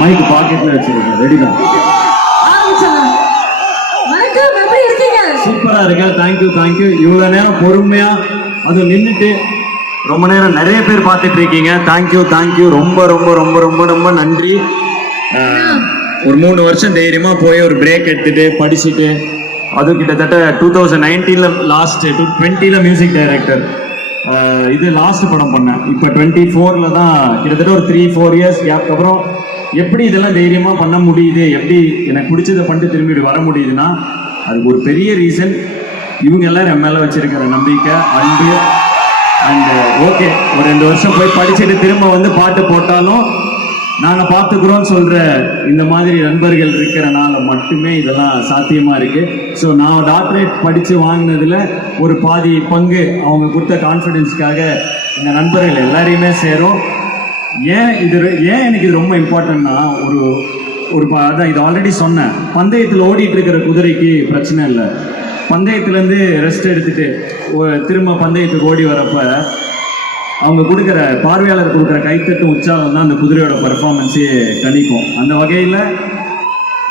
Mic பாக்கெட்ல வச்சிருக்கேன். Ready தான். சூப்பரா இருக்கா. தேங்க்யூ. இவ்வளவு நேரம் பொறுமையா அது நின்றுட்டு ரொம்ப நேரம் நிறைய பேர் பார்த்துட்டு இருக்கீங்க. தேங்க்யூ. ரொம்ப நன்றி. ஒரு 3 வருஷம் தைரியமா போய் ஒரு பிரேக் எடுத்துட்டு படிச்சுட்டு, அது கிட்டத்தட்ட 2019 லாஸ்ட் 2020 மியூசிக் டைரக்டர் இது லாஸ்ட் படம் பண்ணேன். இப்போ 24 தான், கிட்டத்தட்ட ஒரு 3-4 இயர்ஸ் கேப்க்கு அப்புறம் எப்படி இதெல்லாம் தைரியமா பண்ண முடியுது, எப்படி எனக்கு பிடிச்சதை பண்ணிட்டு திரும்பி வர முடியுதுன்னா அதுக்கு ஒரு பெரிய ரீசன் இவங்க எல்லாரும் என் மேல வச்சிருக்கிற நம்பிக்கை, அன்பு. அண்ட் ஓகே, ஒரு 2 வருஷம் போய் படிச்சுட்டு திரும்ப வந்து பாட்டு போட்டாலும் நாங்கள் பார்த்துக்கிறோம்னு சொல்ற இந்த மாதிரி நண்பர்கள் இருக்கிறனால மட்டுமே இதெல்லாம் சாத்தியமா இருக்கு. ஸோ நான் டாக்டரேட் படித்து வாங்கினதுல ஒரு பாதி பங்கு அவங்க கொடுத்த கான்ஃபிடென்ஸ்க்காக இந்த நண்பர்கள் எல்லாரையுமே சேரும். ஏன் எனக்கு இது ரொம்ப இம்பார்ட்டன்ட்னா, அதான் இது ஆல்ரெடி சொன்னேன், பந்தயத்தில் ஓடிட்டு இருக்கிற குதிரைக்கு பிரச்சனை இல்லை. பந்தயத்துலேருந்து ரெஸ்ட் எடுத்துட்டு திரும்ப பந்தயத்துக்கு ஓடி வரப்ப அவங்க கொடுக்குற பார்வையாளர் கொடுக்குற கைத்தட்டு உற்சாகம் தான் அந்த குதிரையோட பர்ஃபார்மன்ஸே கணிக்கும். அந்த வகையில்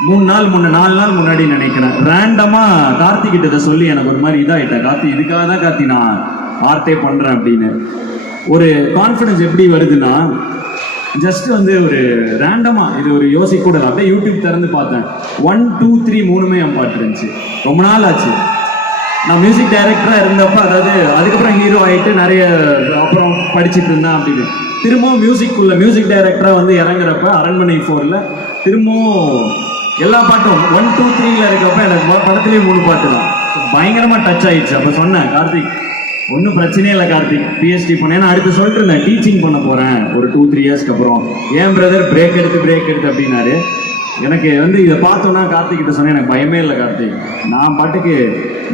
4 நாள் முன்னாடி நினைக்கிறேன், ரேண்டமாக கார்த்திகிட்ட சொல்லி எனக்கு ஒரு மாதிரி இதாகிட்டேன். கார்த்தி, இதுக்காக தான் கார்த்தி நான் ஆர்ட்டே பண்ணுறேன் அப்படின்னு. ஒரு கான்ஃபிடன்ஸ் எப்படி வருதுன்னா, ஜஸ்ட் வந்து ஒரு ரேண்டமாக இது ஒரு யோசிக்க கூட அப்படியே யூடியூப் திறந்து பார்த்தேன். 1, 2, 3 மூணுமே என் பாட்டு இருந்துச்சு. ரொம்ப நாள் ஆச்சு நான் மியூசிக் டைரக்டராக இருந்தப்போ, அதாவது அதுக்கப்புறம் ஹீரோ ஆகிட்டு நிறைய அப்புறம் படிச்சுட்டு இருந்தேன் அப்படின்னு. திரும்பவும் மியூசிக் டைரக்டராக வந்து இறங்குறப்ப அரண்மனை 4ல் திரும்பவும் எல்லா பாட்டும் 1, 2, 3ல இருக்கப்ப எனக்கு படத்துலேயே 3 பாட்டு தான் பயங்கரமாக டச் ஆயிடுச்சு. அப்போ சொன்னேன், கார்த்திக் ஒன்றும் பிரச்சனையே இல்லை கார்த்திக், பிஹெச்டி பண்ணேன். ஏன்னா அடுத்து சொல்லிட்டு இருந்தேன், டீச்சிங் பண்ண போகிறேன் ஒரு 2-3 இயர்ஸ்க்கு அப்புறம். ஏன் பிரதர் பிரேக் எடுத்து அப்படின்னாரு. எனக்கு வந்து இதை பார்த்தோன்னா கார்த்திகிட்ட சொன்னேன், எனக்கு பயமே இல்லை கார்த்திக், நான் பாட்டுக்கு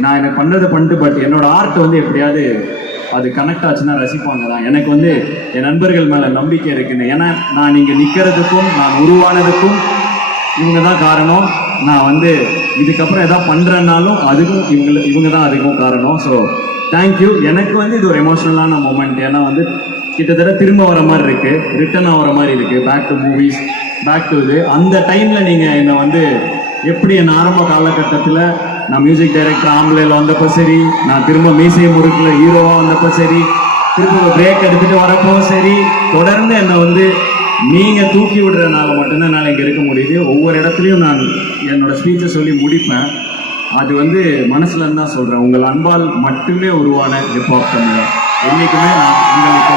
நான் எனக்கு பண்ணுறதை பண்ணிட்டு, பட் என்னோட ஆர்ட் வந்து எப்படியாவது அது கனெக்ட் ஆச்சுன்னா ரசிப்பாங்க தான். எனக்கு வந்து என் நண்பர்கள் மேலே நம்பிக்கை இருக்குன்னு. ஏன்னா நான் இங்கே நிற்கிறதுக்கும் நான் உருவானதுக்கும் இவங்க தான் காரணம். நான் வந்து இதுக்கப்புறம் எதாவது பண்ணுறேன்னாலும் அதுக்கும் இவங்க தான் அதுக்கும் காரணம். So thank you. எனக்கு வந்து இது ஒரு எமோஷ்னலான மூமெண்ட். ஏன்னா வந்து கிட்டத்தட்ட திரும்ப வர மாதிரி இருக்குது, ரிட்டர்ன் ஆகிற மாதிரி இருக்குது, back to movies, back to இது. அந்த டைமில் நீங்கள் என்னை வந்து எப்படி என் ஆரம்ப காலகட்டத்தில் நான் மியூசிக் டைரக்டர் ஆம்பளையில் வந்தப்போ சரி, நான் திரும்ப மீசை முறுக்கில் ஹீரோவாக வந்தப்போ சரி, திரும்ப பிரேக் எடுத்துகிட்டு வரப்போ சரி, தொடர்ந்து என்னை வந்து நீங்கள் தூக்கி விடுறதுனால மட்டும்தான் என்னால் இங்கே இருக்க முடியுது. ஒவ்வொரு இடத்துலையும் நான் என்னோடய ஸ்பீச்சை சொல்லி முடிப்பேன். அது வந்து மனசுல இருந்து தான் சொல்கிறேன். உங்கள் அன்பால் மட்டுமே உருவான ஹிப்ஹாப் தமிழ். என்றைக்குமே நான் உங்களுக்கு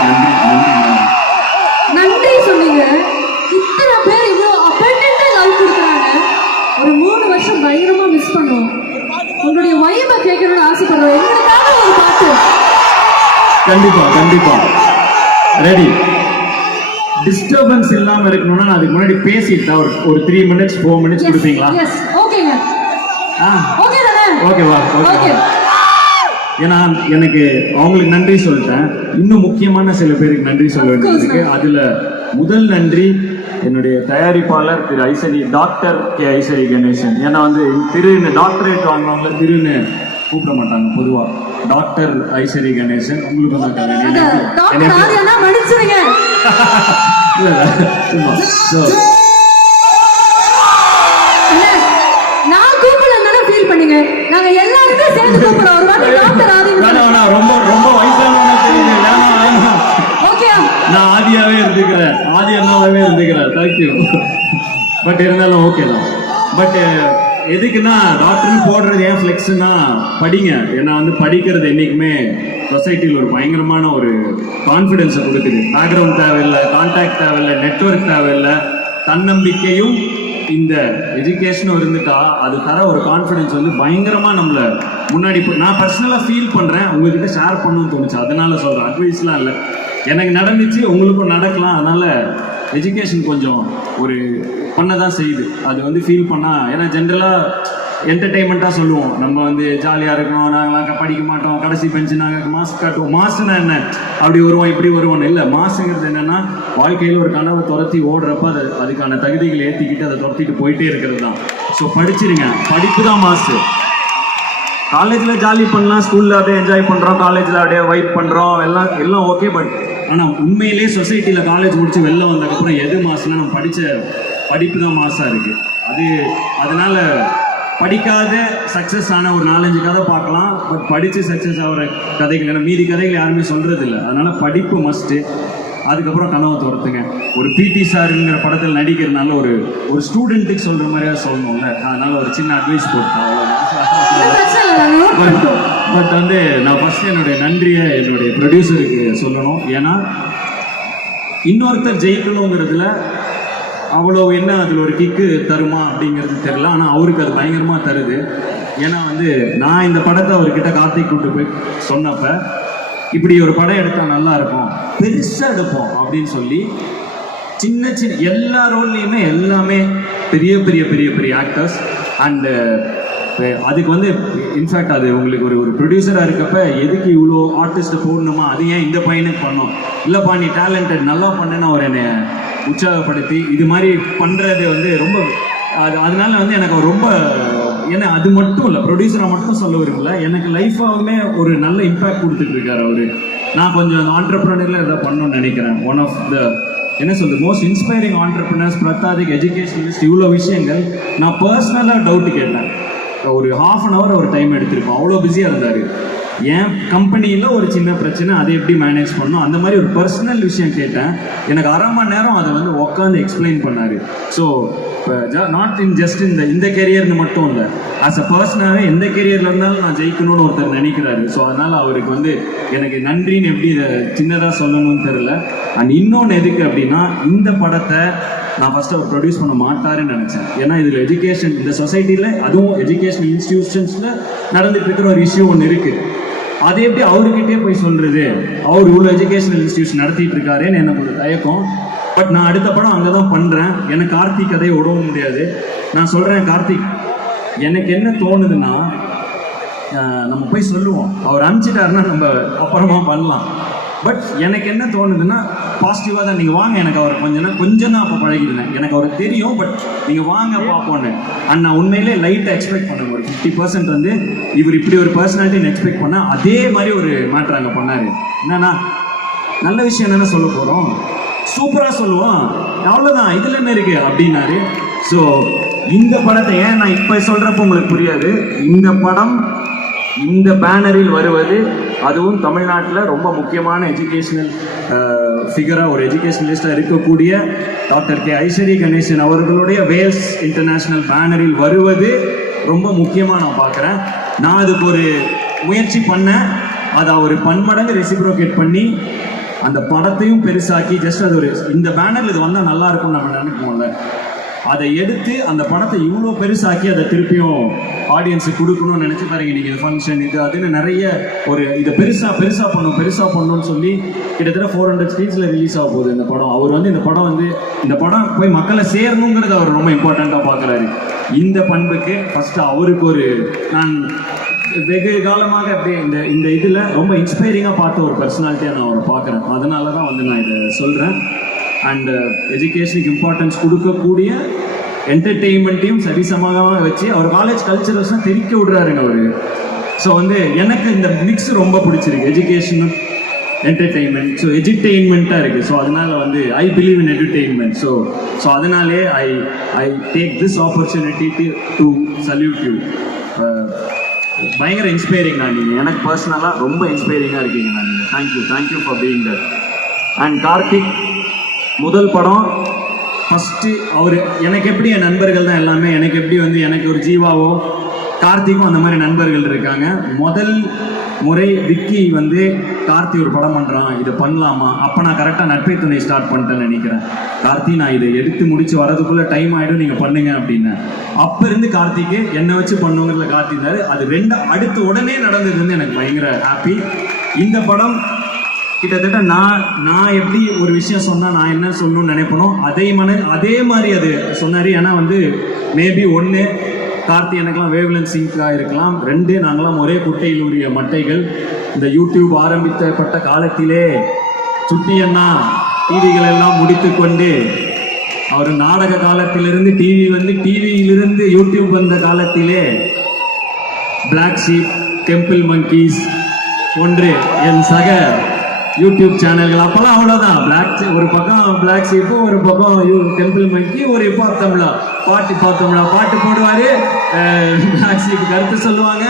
நன்றி சொன்னீங்க. இத்தனை பேர் இவ்வளோ அப்பட்டன்ட்டா லவ் கொடுக்குறாங்க. ஒரு 3 வருஷம் பயங்கரமா மிஸ் பண்ணுவோம். உங்களுடைய வைபை கேட்கணும்னு ஆசைப்படுறோம். எங்களுக்காக ஒரு பாட்டு. கண்டிப்பா ரெடி. டிஸ்டர்பன்ஸ் இல்லாம இருக்கணும்னா நான் அதுக்கு முன்னாடி பேசிட்டா ஒரு 3 minutes 4 minutes கொடுப்பீங்களா? எஸ், ஓகேங்க. ஓகே தானே? ஓகேவா? ஓகே. ஏன்னா எனக்கு அவங்களுக்கு நன்றி சொல்லிட்டேன். இன்னும் முக்கியமான சில பேருக்கு நன்றி சொல்ல வேண்டியிருக்கு. அதுல முதல் நன்றி என்னுடைய தயாரிப்பாளர் திரு ஐசரி, டாக்டர் கே ஐசரி கணேசன். ஏன்னா வந்து திருன்னு டாக்டரேட் வாங்கினவங்கள திருன்னு கூப்பிட மாட்டாங்க பொதுவா. டாக்டர் ஐசரி கணேசன். உங்களுக்கு தான் நான் கூப்பிடல ஃபீல் பண்ணுங்க. நாங்க எல்லாருமே சேர்ந்து கூப்பிடுறோம். ஒரு வாட்டி டாக்டர் ஆதி ரொம்ப வயசானவங்க தெரியுங்க. ஓகே, நான் ஆதியாவே இருந்துக்கிறேன், ஆதி அண்ணாவே இருந்துக்கிறேன். தேங்க்யூ. பட் இருந்தாலும் ஓகே தான். பட் எதுக்குன்னா டாக்டர்னு போடுறது ஏன் ஃப்ளெக்ஸ்னா, படிங்க. ஏன்னா வந்து படிக்கிறது என்றைக்குமே சொசைட்டியில் ஒரு பயங்கரமான ஒரு கான்ஃபிடென்ஸை கொடுக்குது. பேக்ரவுண்ட் தேவையில்லை, கான்டாக்ட் தேவையில்லை, நெட்வொர்க் தேவையில்லை, தன்னம்பிக்கையும் இந்த எஜுகேஷனும் இருந்துட்டா அது தர ஒரு கான்ஃபிடென்ஸ் வந்து பயங்கரமாக நம்மளை முன்னாடி நான் பர்சனலாக ஃபீல் பண்ணுறேன். உங்ககிட்ட ஷேர் பண்ணணும்னு தோணுச்சு, அதனால சொல்கிறேன். அட்வைஸ்லாம் இல்லை, எனக்கு நடந்துச்சு, உங்களுக்கும் நடக்கலாம். அதனால் எஜுகேஷன் கொஞ்சம் ஒரு பண்ண தான் செய்யுது. அது வந்து ஃபீல் பண்ணால், ஏன்னா ஜென்ரலாக என்டர்டெயின்மெண்ட்டாக சொல்லுவோம், நம்ம வந்து ஜாலியாக இருக்கணும், நாங்களாம் படிக்க மாட்டோம், கடைசி பெஞ்சு நாங்கள் மாஸ்க் காட்டுவோம். மாசுனா என்ன, அப்படி வருவோம் இப்படி வருவோம்னு இல்லை. மாசுங்கிறது என்னென்னா வாழ்க்கையில் ஒரு கனவை துரத்தி ஓடுறப்ப அதுக்கான தகுதிகளை ஏற்றிக்கிட்டு அதை துரத்திட்டு போயிட்டே இருக்கிறது தான். ஸோ படிச்சிருங்க, படிப்பு தான் மாசு. காலேஜில் ஜாலி பண்ணலாம், ஸ்கூலில் அப்படியே என்ஜாய் பண்ணுறோம், காலேஜில் அப்படியே வைப் பண்ணுறோம், எல்லாம் ஓகே. பட் ஆனால் உண்மையிலே சொசைட்டியில் காலேஜ் முடிச்சு வெளில வந்ததுக்கப்புறம் எது மாசுனா நம்ம படித்த படிப்பு தான் மாசாக இருக்குது. அதனால படிக்காத சக்ஸஸ் ஆன ஒரு 4-5 கதை பார்க்கலாம், பட் படித்து சக்ஸஸ் ஆகிற கதைகள் ஏன்னா மீதி கதைகள் யாருமே சொல்கிறது இல்லை. அதனால் படிப்பு மஸ்ட்டு. அதுக்கப்புறம் கனவு துரத்துங்க. ஒரு பிடி சாருங்கிற படத்தில் நடிக்கிறதுனால ஒரு ஸ்டூடெண்ட்டுக்கு சொல்கிற மாதிரியா சொல்லணும்ல, அதனால் ஒரு சின்ன அட்வைஸ் போட்டேன். பட் வந்து நான் ஃபஸ்ட்டு என்னுடைய நன்றியை என்னுடைய ப்ரொடியூசருக்கு சொல்லணும். ஏன்னா இன்னொருத்தர் ஜெயிக்கணுங்கிறதுல அவ்வளோ என்ன அதில் ஒரு கிக்கு தருமா அப்படிங்கிறது தெரியல, ஆனால் அவருக்கு அது பயங்கரமாக தருது. ஏன்னா வந்து நான் இந்த படத்தை அவர்கிட்ட கார்த்திக் கூப்பிட்டு போய் சொன்னப்போ இப்படி ஒரு படம் எடுத்தால் நல்லா இருக்கும், பெருசாக எடுப்போம் அப்படின்னு சொல்லி சின்ன சின்ன எல்லா ரோல்லையுமே எல்லாமே பெரிய பெரிய பெரிய பெரிய ஆக்டர்ஸ். அண்டு அதுக்கு வந்து இன்ஃபேக்ட் அது உங்களுக்கு ஒரு ப்ரொடியூசராக இருக்கப்ப எதுக்கு இவ்வளோ ஆர்டிஸ்ட்டை போடணுமா, அது ஏன் இந்த பையனுக்கு பண்ணோம், இல்லைப்பா நீ டேலண்டட் நல்லா பண்ணுன்னு அவர் என்னை உற்சாகப்படுத்தி இது மாதிரி பண்ணுறது வந்து ரொம்ப அதனால வந்து எனக்கு ரொம்ப ஏன்னா அது மட்டும் இல்லை, ப்ரொடியூசராக மட்டும் சொல்ல விரும்பல, எனக்கு லைஃபாகவுமே ஒரு நல்ல இம்பேக்ட் கொடுத்துட்டு இருக்காரு அவர். நான் கொஞ்சம் ஆண்டர்ப்ரனரில் எதாவது பண்ணணும்னு நினைக்கிறேன். ஒன் ஆஃப் த என்ன சொல்கிறது மோஸ்ட் இன்ஸ்பைரிங் ஆண்டர்ப்ரனர்ஸ் பிரதாதிக் எஜுகேஷனலிஸ்ட். இவ்வளோ விஷயங்கள் நான் பர்சனலாக டவுட்டு கேட்டேன். ஒரு ½ அன் ஹவர் அவர் டைம் எடுத்திருப்போம், அவ்வளோ பிஸியாக இருந்தார். என் கம்பெனியில் ஒரு சின்ன பிரச்சனை, அதை எப்படி மேனேஜ் பண்ணணும் அந்த மாதிரி ஒரு பர்சனல் விஷயம் கேட்டேன். எனக்கு 1/2 மணி நேரம் அதை வந்து உட்காந்து எக்ஸ்பிளைன் பண்ணார். ஸோ இப்போ நாட் இன் ஜஸ்ட் இந்த கெரியர்னு மட்டும் இல்லை, ஆஸ் அ பர்சனாகவே எந்த கெரியரில் இருந்தாலும் நான் ஜெயிக்கணும்னு ஒருத்தர் நினைக்கிறாரு. ஸோ அதனால் அவருக்கு வந்து எனக்கு நன்றின்னு எப்படி இதை சின்னதாக சொல்லணும்னு தெரில. அண்ட் இன்னொன்று எதுக்கு அப்படின்னா, இந்த படத்தை நான் ஃபஸ்ட்டு அவர் ப்ரொடியூஸ் பண்ண மாட்டாருன்னு நினச்சேன். ஏன்னா இதில் எஜுகேஷன் இந்த சொசைட்டியில் அதுவும் எஜுகேஷனல் இன்ஸ்டிடியூஷன்ஸில் நடந்துட்டு இருக்கிற ஒரு இஷ்யூ ஒன்று இருக்குது. அதை எப்படி அவர்கிட்டே போய் சொல்கிறது, அவர் இவ்வளோ எஜுகேஷனல் இன்ஸ்டிடியூஷன் நடத்திட்டு இருக்காருன்னு எனக்கு ஒரு தயக்கம். பட் நான் அடுத்த படம் அங்கே தான் பண்ணுறேன். எனக்கு கார்த்திக் கதையை விடவும் முடியாது. நான் சொல்கிறேன், கார்த்திக் எனக்கு என்ன தோணுதுன்னா, நம்ம போய் சொல்லுவோம், அவர் அனுப்பிச்சிட்டாருன்னா நம்ம அப்புறமா பண்ணலாம். பட் எனக்கு என்ன தோணுதுன்னா பாசிட்டிவாக தான், நீங்கள் வாங்க, எனக்கு அவரை கொஞ்சம் தான் அப்போ பழகிருந்தேன், எனக்கு அவரை தெரியும், பட் நீங்கள் வாங்க பார்ப்போன்னு. அண்ட் நான் உண்மையிலே லைட்டாக எக்ஸ்பெக்ட் பண்ணேன், ஒரு 50% வந்து இவர் இப்படி ஒரு பர்சனாலிட்டின்னு எக்ஸ்பெக்ட் பண்ணேன். அதே மாதிரி ஒரு மேட்ரு அங்கே பண்ணார். என்னன்னா, நல்ல விஷயம் என்னென்ன சொல்ல போகிறோம், சூப்பராக சொல்லுவோம், அவ்வளோதான், இதில் என்ன இருக்குது அப்படின்னாரு. ஸோ இந்த படத்தை ஏன் நான் இப்போ சொல்கிறப்ப உங்களுக்கு புரியாது. இந்த படம் இந்த பேனரில் வருவது, அதுவும் தமிழ்நாட்டில் ரொம்ப முக்கியமான எஜுகேஷனல் ஃபிகராக ஒரு எஜுகேஷனலிஸ்டாக இருக்கக்கூடிய டாக்டர் கே ஐஸ்வரி கணேசன் அவர்களுடைய வேல்ஸ் இன்டர்நேஷ்னல் பேனரில் வருவது ரொம்ப முக்கியமாக நான் பார்க்குறேன். நான் அதுக்கு ஒரு முயற்சி பண்ணேன், அதை அவர் பன்மடங்கு ரெசிப்ரோகேட் பண்ணி அந்த படத்தையும் பெருசாக்கி, ஜஸ்ட் அது ஒரு இந்த பேனரில் இது வந்தால் நல்லா இருக்கும்னு நம்ம நினைப்போம்ல, அதை எடுத்து அந்த படத்தை இவ்வளோ பெருசாக்கி அதை திருப்பியும் ஆடியன்ஸுக்கு கொடுக்கணும்னு நினச்சி பாருங்க. நீங்கள் ஃபங்க்ஷன் இது அதுன்னு நிறைய ஒரு இதை பெருசாக பண்ணணும்னு சொல்லி கிட்டத்தட்ட 400 ஸ்க்ரீன்ஸில் ரிலீஸ் ஆக போகுது இந்த படம். அவர் வந்து இந்த படம் போய் மக்களை சேரணுங்கிறது அவர் ரொம்ப இம்பார்ட்டண்ட்டாக பார்க்குறாரு. இந்த பண்புக்கு ஃபஸ்ட்டு அவருக்கு ஒரு நான் வெகு காலமாக அப்படியே இந்த இதில் ரொம்ப இன்ஸ்பைரிங்காக பார்த்த ஒரு பர்சனாலிட்டியாக நான் அவரை பார்க்குறேன். அதனால தான் வந்து நான் இதை சொல்கிறேன். அண்ட் எஜுகேஷனுக்கு இம்பார்ட்டன்ஸ் கொடுக்கக்கூடிய என்டர்டெயின்மெண்ட்டையும் சரிசமாக வச்சு அவர் காலேஜ் கல்ச்சரல்ஸ்லாம் தெரிக்க விடுறாருங்க அவர். ஸோ வந்து எனக்கு இந்த மிக்ஸ் ரொம்ப பிடிச்சிருக்கு, எஜுகேஷனும் என்டர்டெயின்மெண்ட். ஸோ எஜுடெயின்மெண்ட்டாக இருக்குது. ஸோ அதனால் வந்து I believe in entertainment. So அதனாலே I take this opportunity to salute you. பயங்கர இன்ஸ்பைரிங் நான், நீங்கள் எனக்கு பர்சனலாக ரொம்ப இன்ஸ்பைரிங்காக இருக்கீங்க நான். நீங்கள் thank you for being that. And Karthik முதல் படம் ஃபஸ்ட்டு அவர் எனக்கு எப்படி என் நண்பர்கள் தான் எல்லாமே, எனக்கு எப்படி வந்து எனக்கு ஒரு ஜீவாவோ கார்த்திக்கும் அந்த மாதிரி நண்பர்கள் இருக்காங்க. முதல் முறை விக்கி வந்து கார்த்தி ஒரு படம் பண்ணுறான், இதை பண்ணலாமா, அப்போ நான் கரெக்டாக நட்பை துணை ஸ்டார்ட் பண்ணிட்டேன்னு நினைக்கிறேன். கார்த்தி நான் இதை எடுத்து முடிச்சு வரதுக்குள்ளே டைம் ஆகிடும், நீங்கள் பண்ணுங்க அப்படின்னு. அப்போ இருந்து கார்த்திக்கு என்னை வச்சு பண்ணுங்கிறதுல கார்த்தி இருந்தார். அது அடுத்து உடனே நடந்தது வந்து எனக்கு பயங்கர ஹாப்பி. இந்த படம் கிட்டத்தட்ட நான் எப்படி ஒரு விஷயம் சொன்னால் நான் என்ன சொல்லணும்னு நினைப்பனோ அதே மாதிரி அது சொன்னார். ஏன்னா வந்து மேபி 1 கார்த்தி எனக்கெல்லாம் வேவ்லென்த் சிங்காக இருக்கலாம், 2 நாங்களாம் ஒரே குட்டையில் உரிய மட்டைகள். இந்த யூடியூப் ஆரம்பிக்கப்பட்ட காலத்திலே சுட்டி அண்ணா டிவிகள் எல்லாம் முடித்து கொண்டு அவர் நாடக காலத்திலிருந்து டிவியிலிருந்து யூடியூப் வந்த காலத்திலே பிளாக் ஷீப், டெம்பிள் மங்கீஸ் போன்று என் சக யூடியூப் சேனல்கள் அப்பெல்லாம் அவ்வளோதான். ஒரு பக்கம் பிளாக் ஷீப்பும் ஒரு பக்கம் டெம்பிள் மங்கி, ஒரு இப்போ தமிழா பாட்டு பார்த்தோம்னா பாட்டு போடுவார், பிளாக் ஷீப் கருத்து சொல்லுவாங்க,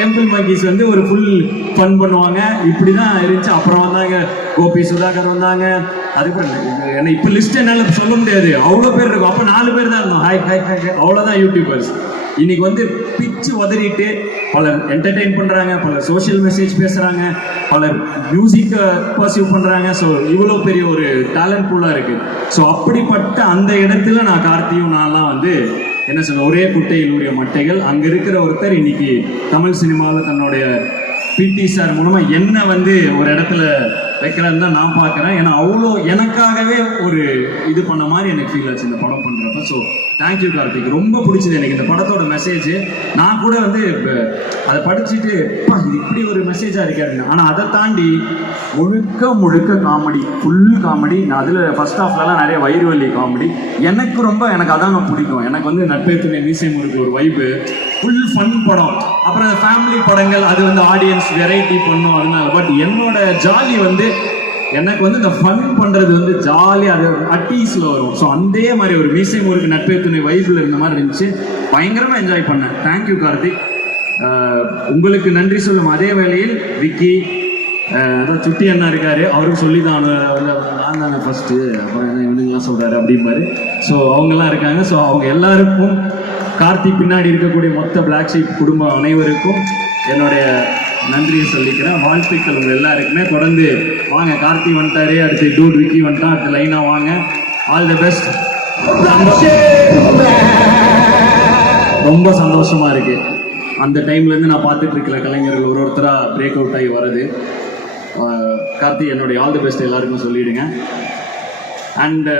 டெம்பிள் மங்கீஸ் வந்து ஒரு ஃபுல் ஃபன் பண்ணுவாங்க. இப்படி தான் இருந்துச்சு. அப்புறம் வந்தாங்க கோபி சுதாகர் வந்தாங்க. அதுக்கப்புறம் என்ன இப்போ லிஸ்ட் என்னால் சொல்ல முடியாது, அவ்வளோ பேர் இருக்கும். அப்போ 4 பேர் தான் இருந்தோம். ஹாய் ஹாய் ஹாய், அவ்வளோதான் யூடியூபர்ஸ். இன்னைக்கு வந்து பிச்சு உதறிட்டு பலர் என்டர்டெயின் பண்ணுறாங்க, பலர் சோஷியல் மெசேஜ் பேசுகிறாங்க, பலர் மியூசிக்கை பர்சியூவ் பண்ணுறாங்க. ஸோ இவ்வளோ பெரிய ஒரு டேலண்ட் ஃபுல்லாக இருக்குது. ஸோ அப்படிப்பட்ட அந்த இடத்துல நான் கார்த்தியும் நான்லாம் வந்து என்ன சொல்ல, ஒரே குட்டையில் உரிய மட்டைகள். அங்கே இருக்கிற ஒருத்தர் இன்னைக்கு தமிழ் சினிமாவில் தன்னுடைய பிடி சார் மூலமாக என்ன வந்து ஒரு இடத்துல வைக்கிறதுன்னு தான் நான் பார்க்குறேன். ஏன்னா அவ்வளோ எனக்காகவே ஒரு இது பண்ண மாதிரி எனக்கு ஃபீல் ஆச்சு இந்த படம் பண்ணுறப்ப. ஸோ தேங்க்யூ கார்த்திக், ரொம்ப பிடிச்சது எனக்கு இந்த படத்தோட மெசேஜ். நான் கூட வந்து அதை படிச்சுட்டு இது இப்படி ஒரு மெசேஜாக இருக்காருங்க. ஆனால் அதை தாண்டி முழுக்க காமெடி, ஃபுல் காமெடி. நான் அதில் ஃபர்ஸ்ட் ஹாஃப்லலாம் நிறைய வயிறு வலி காமெடி. எனக்கு அதாங்க பிடிக்கும். எனக்கு வந்து நட்பே துணை மீசை முறுக்கு ஒரு வைப்பு, ஃபுல் ஃபன் படம். அப்புறம் அந்த ஃபேமிலி படங்கள் அது வந்து ஆடியன்ஸ் வெரைட்டி பண்ணும் அதனால. பட் என்னோட ஜாலி வந்து எனக்கு வந்து இந்த ஃபன் பண்ணுறது வந்து ஜாலியாக அது அட்டீஸில் வரும். ஸோ அதே மாதிரி ஒரு மீசை முறுக்கு நட்பே துணை வைப்பில் இருந்த மாதிரி இருந்துச்சு. பயங்கரமாக என்ஜாய் பண்ணேன். தேங்க்யூ கார்த்திக். உங்களுக்கு நன்றி சொல்லும் அதே வேளையில் விக்கி, அதான் சுட்டி அண்ணா இருக்காரு, அவரும் சொல்லி தான் நான் தானே ஃபஸ்ட்டு, அப்புறம் என்ன இவனுங்களாம் சொல்கிறாரு அப்படிம்பாரு. ஸோ அவங்கெல்லாம் இருக்காங்க. ஸோ அவங்க எல்லாருக்கும், கார்த்திக் பின்னாடி இருக்கக்கூடிய மொத்த பிளாக் ஷீப் குடும்பம் அனைவருக்கும் என்னுடைய நன்றியை சொல்லிக்கிறேன். வாழ்த்துக்கள் உங்கள் எல்லாருக்குமே. தொடர்ந்து வாங்க, கார்த்தி வந்துட்டாரு, அடுத்து டூட் விக்கி வந்துட்டா, அடுத்து லைனாக வாங்க. All the best. ரொம்ப சந்தோஷமாக இருக்குது. அந்த டைம்லேருந்து நான் பார்த்துட்டு இருக்கிற கலைஞர்கள் ஒருத்தராக பிரேக் அவுட் ஆகி வருது. கார்த்தி, என்னுடைய ஆல் தி பெஸ்ட் எல்லாருக்கும் சொல்லிவிடுங்க. அண்டு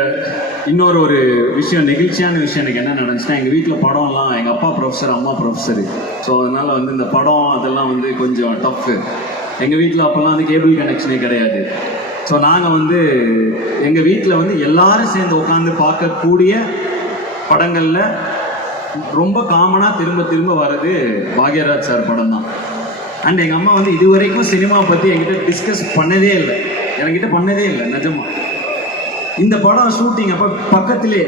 இன்னொரு விஷயம், நெகிழ்ச்சியான விஷயம் எனக்கு என்ன நடந்துச்சுன்னா, எங்கள் வீட்டில் படம்லாம் எங்கள் அப்பா ப்ரொஃபஸர், அம்மா ப்ரொஃபஸரு. ஸோ அதனால் வந்து இந்த படம் அதெல்லாம் வந்து கொஞ்சம் டஃப்பு. எங்கள் வீட்டில் அப்போல்லாம் வந்து கேபிள் கனெக்ஷனே கிடையாது. ஸோ நாங்கள் வந்து எங்கள் வீட்டில் வந்து எல்லாரும் சேர்ந்து உட்காந்து பார்க்கக்கூடிய படங்களில் ரொம்ப காமனாக திரும்ப வர்றது பாக்யராஜ் சார் படம் தான். அண்ட் எங்கள் அம்மா வந்து இது வரைக்கும் சினிமா பற்றி என்கிட்ட டிஸ்கஸ் பண்ணதே இல்லை, நிஜமா. இந்த படம் ஷூட்டிங் அப்போ பக்கத்திலே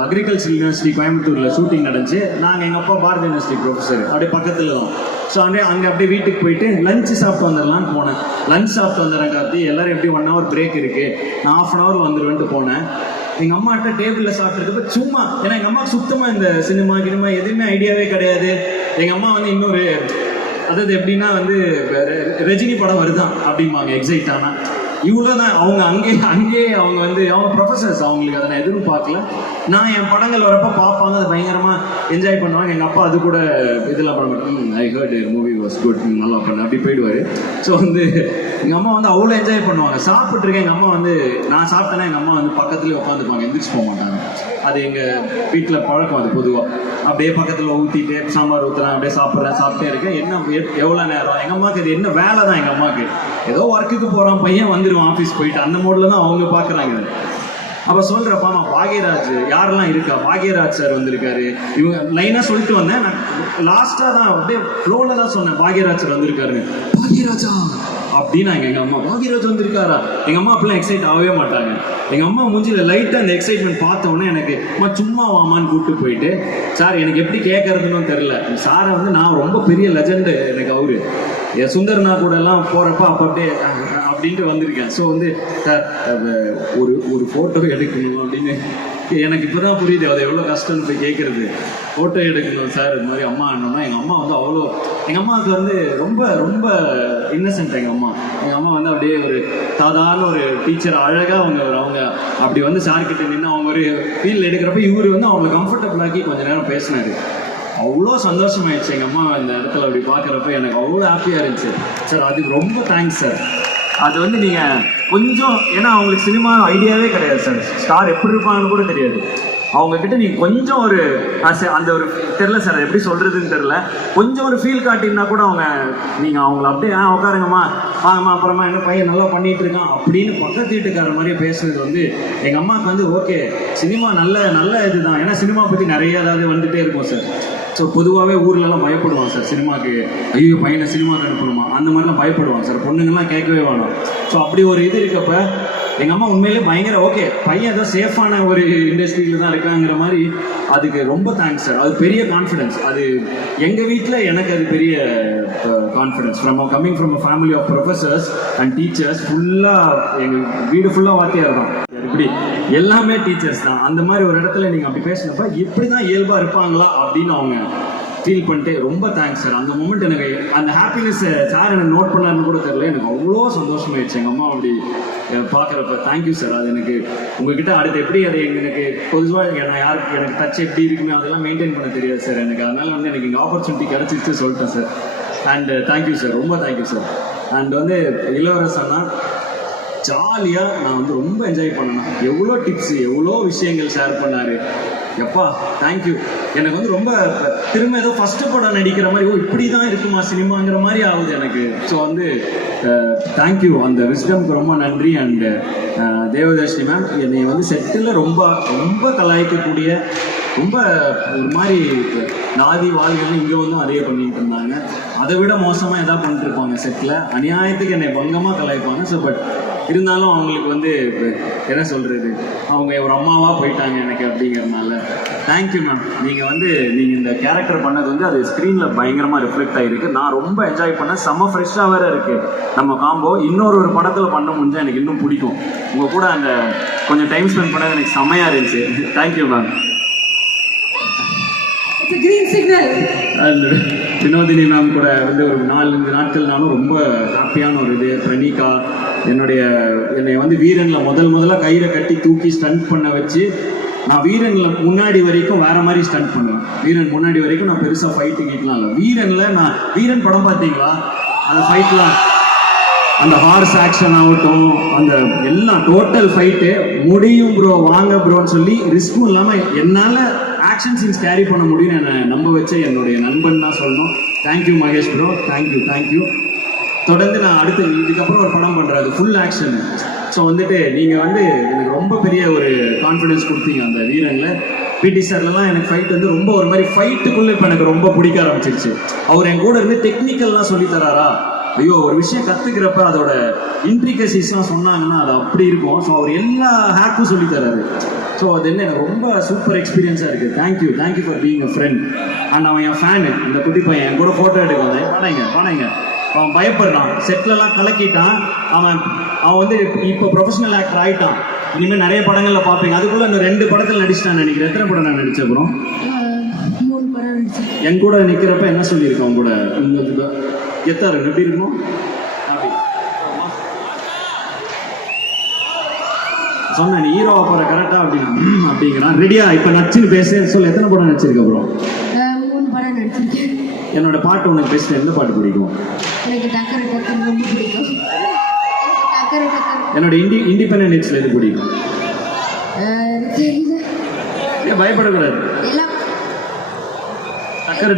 அக்ரிகல்ச்சர் யூனிவர்சிட்டி கோயம்புத்தூரில் ஷூட்டிங் நடந்துச்சு. நாங்கள் எங்கள் அப்பா பாரதி யூனிவர்சிட்டி ப்ரொஃபஸர், அப்படியே பக்கத்தில் தான். ஸோ அங்கே அப்படியே வீட்டுக்கு போயிட்டு லஞ்சு சாப்பிட்டு வந்துடலான்னு போனேன். லஞ்ச் சாப்பிட்டு வந்துடுறேன் கார்த்தி, எல்லோரும் எப்படி 1 hour பிரேக் இருக்குது, நான் 1/2 hour வந்துடுவேன்ட்டு போனேன். எங்கள் அம்மாட்ட டேபிளில் சாப்பிட்றதுக்கு சும்மா, ஏன்னா எங்கள் அம்மாவுக்கு சுத்தமாக இந்த சினிமா எதுவுமே ஐடியாவே கிடையாது. எங்கள் அம்மா வந்து இன்னொரு, அதாவது எப்படின்னா வந்து ரஜினி படம் வருதான் அப்படிம்பாங்க எக்ஸைட் ஆனால். இவ்வளோ தான் அவங்க அங்கேயே அவங்க வந்து அவங்க ப்ரொஃபஸர்ஸ், அவங்களுக்கு அதை நான் எதுவும் பார்க்கல. நான் என் படங்கள் வரப்போ பார்ப்பாங்க, அதை பயங்கரமாக என்ஜாய் பண்ணுவாங்க. எங்கள் அப்பா அது கூட இதெல்லாம் பண்ண மாட்டேன், I heard movie was good, நல்லா பண்ண, அப்படி போயிடுவார். ஸோ வந்து எங்கள் அம்மா வந்து அவ்வளோ என்ஜாய் பண்ணுவாங்க. சாப்பிட்ருக்கேன், எங்கள் அம்மா வந்து நான் சாப்பிட்டேன்னா எங்கள் அம்மா வந்து பக்கத்துலேயே உட்காந்துப்பாங்க, எந்திரிச்சு போக மாட்டாங்க. அது எங்கள் வீட்டில் பழக்கம். அது பொதுவாக அப்படியே பக்கத்தில் ஊற்றிட்டு சாம்பார் ஊற்றுறேன், அப்படியே சாப்பிட்டே இருக்கேன். என்ன எவ்வளோ நேரம், எங்கள் அம்மாவுக்கு இது என்ன வேலை தான். எங்கள் அம்மாவுக்கு ஏதோ ஒர்க்குக்கு போகிறான் பையன், வந்துடுவான் ஆஃபீஸ் போயிட்டு, அந்த மோடில் தான் அவங்க பார்க்குறாங்க. அப்போ சொல்கிறப்பா, நான் பாக்யராஜ் யாரெல்லாம் இருக்கா, பாக்யராஜ் சார் வந்திருக்காரு, இவங்க லைனாக சொல்லிட்டு வந்தேன். நான் லாஸ்ட்டாக தான் அப்படியே ஃப்ளோவில் தான் சொன்னேன், பாக்யராஜ் சார் வந்திருக்காருங்க. பாக்யராஜா அப்படின்னா எங்கள் அம்மா, பாக்யராஜ் வந்திருக்காரா? எங்கள் அம்மா அப்பெல்லாம் எக்ஸைட் ஆகவே மாட்டாங்க. எங்கள் அம்மா மூஞ்சியில் லைட்டாக அந்த எக்ஸைட்மெண்ட் பார்த்தோன்னே எனக்கு சும்மா வாமான்னு கூப்பிட்டு போயிட்டு, சார் எனக்கு எப்படி கேட்கறதுன்னு தெரில, சாரை வந்து நான் ரொம்ப பெரிய லெஜண்டு, எனக்கு அவரு என் சுந்தர்னா கூட எல்லாம் போகிறப்ப அப்போ அப்படியே அப்படின்ட்டு வந்திருக்கேன். ஸோ வந்து சார் ஒரு ஃபோட்டோ எடுக்கணும் அப்படின்னு எனக்கு இப்போ தான் புரியுது அது எவ்வளோ கஷ்டம்னு போய் கேட்குறது. ஃபோட்டோ எடுக்கணும் சார் இது மாதிரி அம்மா அண்ணன்னா. எங்கள் அம்மா வந்து அவ்வளோ, எங்கள் அம்மாவுக்கு வந்து ரொம்ப இன்னசென்ட். எங்கள் அம்மா வந்து அப்படியே ஒரு சாதாரண ஒரு டீச்சர், அழகாக அவங்க அப்படி வந்து சார்கிட்ட நின்று அவங்க ஒரு ஃபீல் எடுக்கிறப்ப இவர் வந்து அவங்களை கம்ஃபர்டபுள் ஆக்கி கொஞ்சம் நேரம் பேசினார். அவ்வளோ சந்தோஷமாயிடுச்சு எங்கள் அம்மா இந்த இடத்துல அப்படி பார்க்குறப்ப, எனக்கு அவ்வளோ ஹாப்பியாக இருந்துச்சு. சார் அதுக்கு ரொம்ப தேங்க்ஸ் சார். அது வந்து நீங்கள் கொஞ்சம், ஏன்னா அவங்களுக்கு சினிமா ஐடியாவே கிடையாது சார், ஸ்டார் எப்படி இருப்பாங்கன்னு கூட தெரியாது. அவங்கக்கிட்ட நீங்கள் கொஞ்சம் ஒரு அந்த ஒரு தெரில சார், எப்படி சொல்கிறதுன்னு தெரில, கொஞ்சம் ஒரு ஃபீல் காட்டினா கூட நீங்கள் அவங்கள அப்படியே உட்காருங்கம்மா, வாங்கம்மா, அப்புறமா என்ன பையன் நல்லா பண்ணிகிட்டு இருக்கான் அப்படின்னு பக்கத்து வீட்டுக்கார மாதிரியே பேசுறது வந்து எங்கள் அம்மாவுக்கு வந்து ஓகே, சினிமா நல்ல இதுதான். ஏன்னா சினிமா பற்றி நிறைய ஏதாவது வந்துகிட்டே இருக்கும் சார். ஸோ பொதுவாகவே ஊர்லலாம் பயப்படுவாங்க சார் சினிமாக்கு, ஐயோ பையனை சினிமாக்கு அனுப்பணுமா அந்த மாதிரிலாம் பயப்படுவாங்க சார், பொண்ணுங்கள்லாம் கேட்கவே வேணும். ஸோ அப்படி ஒரு இது இருக்கப்ப எங்கள் அம்மா உண்மையிலே பயங்கர ஓகே பையன் ஏதோ சேஃபான ஒரு இண்டஸ்ட்ரியில் தான் இருக்காங்கிற மாதிரி, அதுக்கு ரொம்ப தேங்க்ஸ் சார். அது பெரிய கான்ஃபிடென்ஸ். அது எங்கள் வீட்டில் எனக்கு அது பெரிய confidence coming from a family of professors and teachers. ஃபுல்லாக எங்கள் வீடு ஃபுல்லாக வாத்தியார் தான், இப்படி எல்லாமே டீச்சர்ஸ் தான். அந்த மாதிரி ஒரு இடத்துல நீங்கள் அப்படி பேசினப்ப இப்படி தான் இயல்பாக இருப்பாங்களா அப்படின்னு அவங்க ஃபீல் பண்ணிட்டு ரொம்ப தேங்க்ஸ் சார். அந்த மூமெண்ட் எனக்கு அந்த ஹாப்பினஸ் சார் எனக்கு நோட் பண்ணாருன்னு கூட தெரியல, எனக்கு அவ்வளோ சந்தோஷமாயிடுச்சு எங்கள் அம்மா அப்படி பார்க்குறப்ப. Thank you sir. அது எனக்கு உங்ககிட்ட அடுத்து எப்படி அது எனக்கு பொதுவாக யாருக்கு எனக்கு டச் எப்படி இருக்குமே அதெல்லாம் மெயின்டைன் பண்ண தெரியாது சார் எனக்கு. அதனால வந்து எனக்கு இங்கே ஆப்பர்ச்சுனிட்டி கிடச்சிட்டு சொல்லிட்டேன் சார். அண்ட் தேங்க்யூ சார், ரொம்ப தேங்க்யூ சார். அண்ட் வந்து இளவரசன்னா ஜாலியாக நான் வந்து ரொம்ப என்ஜாய் பண்ணேன். எவ்வளோ டிப்ஸு எவ்வளோ விஷயங்கள் ஷேர் பண்ணார். எப்பா தேங்க்யூ. எனக்கு வந்து ரொம்ப திரும்ப ஏதோ ஃபஸ்ட்டு படம் நடிக்கிற மாதிரி, ஓ இப்படி தான் இருக்குமா சினிமாங்கிற மாதிரி ஆகுது எனக்கு. ஸோ வந்து தேங்க்யூ, அந்த விஸ்டம்க்கு ரொம்ப நன்றி. அண்டு தேவதர்ஷினி மேம் என்னை வந்து செட்டில் ரொம்ப ரொம்ப கலாய்க்கக்கூடிய, ரொம்ப ஒரு மாதிரி நாதி வாழ்கள் இங்கே வந்து அதே பண்ணிட்டு இருந்தாங்க. அதை விட மோசமாக எதாவது பண்ணிட்டு இருப்பாங்க செட்டில், அநியாயத்துக்கு என்னை பங்கமாக கலாய்ப்பாங்க. ஸோ பட் இருந்தாலும் அவங்களுக்கு வந்து என்ன சொல்கிறது, அவங்க ஒரு அம்மாவாக போயிட்டாங்க எனக்கு அப்படிங்கிறதுனால தேங்க்யூ மேம். நீங்கள் இந்த கேரக்டர் பண்ணது வந்து அது ஸ்க்ரீனில் பயங்கரமாக ரிஃப்ளெக்ட் ஆகிருக்கு. நான் ரொம்ப என்ஜாய் பண்ணேன். செம்ம ஃப்ரெஷ்ஷாக வேறு இருக்குது நம்ம காம்போ. ஒரு படத்தில் பண்ண முடிஞ்சால் எனக்கு இன்னும் பிடிக்கும். உங்கள் கூட அந்த கொஞ்சம் டைம் ஸ்பெண்ட் பண்ணது எனக்கு செம்மையாக இருந்துச்சு. Thank you ma'am. And Vinodhini ma'am கூட வந்து ஒரு 4-5 நாட்கள் நானும் ரொம்ப ஹாப்பியான ஒரு இது. பிரணீகா என்னை வந்து வீரனில் முதல்ல கயிறை கட்டி தூக்கி ஸ்டண்ட் பண்ண வச்சு, நான் வீரனில் முன்னாடி வரைக்கும் வேற மாதிரி ஸ்டண்ட் பண்ணுவேன். வீரன் முன்னாடி வரைக்கும் நான் பெருசாக ஃபைட்டு கீட்லாம் இல்லை. வீரனில் நான் வீரன் படம் பார்த்தீங்களா, அந்த ஃபைட்லாம் அந்த ஹார்ஸ் ஆக்ஷன் ஆகட்டும், அந்த எல்லாம் டோட்டல் ஃபைட்டு முடியும் ப்ரோ வாங்க ப்ரோன்னு சொல்லி ரிஸ்க்கும் இல்லாமல் என்னால் ஆக்ஷன் சீன்ஸ் கேரி பண்ண முடியும்னு என்னை நம்ப வச்ச என்னுடைய நண்பன் தான் சொல்லணும். Thank you Mahesh bro, thank you. தொடர்ந்து நான் அடுத்து இதுக்கப்புறம் ஒரு படம் பண்ணுறேன், அது ஃபுல் ஆக்ஷனு. ஸோ வந்துட்டு நீங்கள் வந்து எனக்கு ரொம்ப பெரிய ஒரு கான்ஃபிடென்ஸ் கொடுத்தீங்க அந்த வீரனில். பிடி சார்லாம் எனக்கு ஃபைட் வந்து ரொம்ப ஒரு மாதிரி ஃபைட்டுக்குள்ளே இப்போ எனக்கு ரொம்ப பிடிக்க ஆரம்பிச்சிருச்சு. அவர் என் கூட இருந்து டெக்னிக்கல்லாம் சொல்லித்தராரா, ஐயோ ஒரு விஷயம் கற்றுக்கிறப்ப அதோட இன்ட்ரிகசிஸ்லாம் சொன்னாங்கன்னா அது அப்படி இருக்கும். ஸோ அவர் எல்லா ஹேக்கும் சொல்லித்தராரு. ஸோ அது என்ன எனக்கு ரொம்ப சூப்பர் எக்ஸ்பீரியன்ஸாக இருக்குது. Thank you for being a friend. And அவன் என் ஃபேனு, அந்த குட்டி பையன் என் கூட ஃபோட்டோ எடுக்க வந்தேன். பாடாங்க அவன் பயப்படுறான், செட்லலாம் கலக்கிட்டான். அவன் வந்து இப்போ ப்ரொஃபஷனல் ஆக்டர் ஆகிட்டான். இனிமேல் நிறைய படங்களில் பார்ப்பீங்க. அதுக்குள்ளே இன்னும் 2 படத்தில் நடிச்சிட்டான்னு நினைக்கிறேன். எத்தனை படம் நான் நடிச்ச அப்புறம் 3 படம் நடிச்சேன். என் கூட நிற்கிறப்ப என்ன சொல்லியிருக்கேன் அவங்க கூட, எத்தாரு எப்படி இருக்கும் சொன்னேன், நீ ஹீரோவா போற கரெக்டா அப்படிங்கிறான். ரெடியா இப்போ நடிச்சுன்னு பேசுன்னு சொல்லி எத்தனை படம் நடிச்சிருக்க அப்புறம்? 3 படம் நடிச்சிருக்கேன். என்னோட பாட்டு உனக்கு பெஸ்ட் எந்த பாட்டு பிடிக்கும்? எனக்கு டக்கர் ரொம்ப பிடிக்கும். என்னோட இண்டிபெண்டன்ட் ஹிட்ஸ்ல எது பிடிக்கும்? பயப்படக்கூடாது,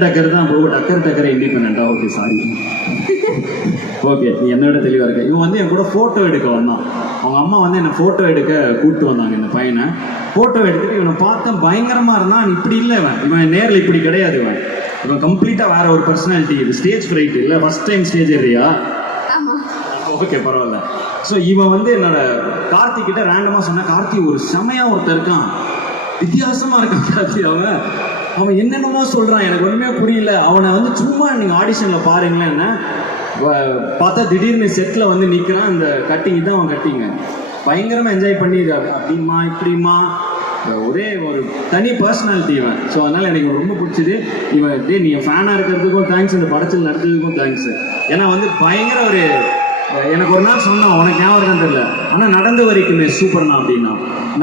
டக்கர் தான் ப்ரோ. டக்கர் இண்டிபெண்டா? Okay sorry. ஓகே நீ என்னோட தெளிவாக இருக்க. இவன் வந்து என் கூட ஃபோட்டோ எடுக்க வந்தான். அவங்க அம்மா வந்து என்னை ஃபோட்டோ எடுக்க கூப்பிட்டு வந்தாங்க. இந்த பையனை ஃபோட்டோ எடுத்துட்டு இவனை பார்த்தேன், பயங்கரமாக இருந்தான். இப்படி இல்லை, இவன் நேரில் இப்படி கிடையாது. இவன் கம்ப்ளீட்டாக வேற ஒரு பர்சனாலிட்டி. இது ஸ்டேஜ் ஃப்ரைட் இல்லை, ஃபர்ஸ்ட் டைம் ஸ்டேஜ் ஏறியா? ஓகே பரவாயில்ல. ஸோ இவன் வந்து என்னோட கார்த்திகிட்ட ரேண்டமாக சொன்னேன், கார்த்தி ஒரு செமையாக ஒருத்தர் இருக்கான், வித்தியாசமாக இருக்கான் கார்த்தி. அவன் என்னென்னமோ சொல்கிறான், எனக்கு ஒன்றுமே புரியல. அவனை வந்து சும்மா நீங்கள் ஆடிஷனில் பாருங்களேன். என்ன பார்த்தா திடீர்னு செட்டில் வந்து நிற்கிறான். அந்த கட்டிங் தான் அவன் கட்டிங்க. பயங்கரமாக என்ஜாய் பண்ணி அப்படிமா இப்படிமா ஒரே ஒரு தனி பர்சனாலிட்டி இவன். ஸோ அதனால் எனக்கு ரொம்ப பிடிச்சது இவன். நீ ஃபேனாக இருக்கிறதுக்கும் தேங்க்ஸ், இந்த படத்தில் நடந்ததுக்கும் தேங்க்ஸ். ஏன்னா வந்து பயங்கர ஒரு எனக்கு ஒரு நாள் சொன்னான், உனக்கு ஞாபகம் இருக்கான்னு தெரியல, ஆனால் நடந்த வரைக்குமே சூப்பர்னா அப்படின்னா.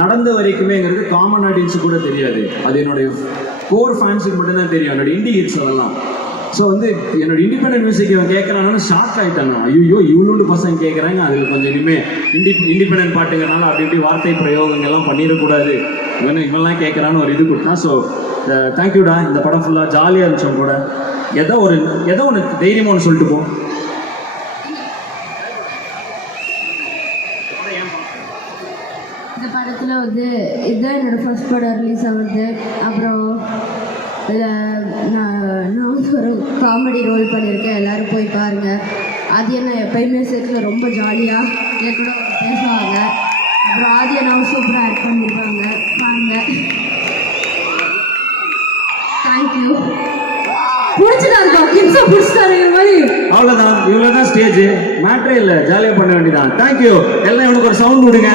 நடந்த வரைக்குமேங்கிறது காமன் ஆடியன்ஸுக்கு கூட தெரியாது. அது என்னுடைய கோர் ஃபேன்ஸுக்கு மட்டும்தான் தெரியும், என்னோட இண்டி ஹிட்ஸ் அதெல்லாம். ஸோ வந்து என்னோட இண்டிபெண்டன்ட் மியூசிக் இவன் கேட்குறான்னு ஷாக் ஆகிட்டாங்க. ஐயோ இவ்வளோண்டு பசங்க கேட்குறாங்க, அதில் கொஞ்சம் இனிமேல் இண்டிபெண்டன்ட் பாட்டுங்கிறனால அப்படி இப்படி வார்த்தை பிரயோகங்கள்லாம் பண்ணிடக்கூடாது, இவெல்லாம் கேட்குறான்னு ஒரு இது கொடுத்தான். ஸோ தேங்க்யூடா. இந்த படம் ஃபுல்லாக ஜாலியாக இருந்துச்சோம் கூட. ஏதோ ஒன்று தைரியமாக ஒன்று சொல்லிட்டு போ. இந்த படத்தில் வந்து இதுதான் என்னோடய ஃபர்ஸ்ட் படம் ரிலீஸ் ஆகுது. அப்புறம் நான் காமெடி ரோல் பண்ணியிருக்கேன், எல்லாரும் போய் பாருங்க. ஆதி அண்ணா எப்பயுமே செட்டில் ரொம்ப ஜாலியாக என் கூட வந்து பேசுவாங்க. அப்புறம் ஆதி அண்ணாவும் சூப்பராக ஆக்ட் பண்ணியிருப்பாங்க, பாருங்க. தேங்க்யூ. பிடிச்சிட்டாருக்கா கிட்ஸை பிடிச்சிட்டாரு இந்த மாதிரி. அவ்வளவுதான், இவ்வளவுதான் ஸ்டேஜ். மேட்டரே இல்ல, ஜாலியா பண்ண வேண்டியதான். தேங்க்யூ. எல்லாம் இவனுக்கு ஒரு சவுண்ட் விடுங்க.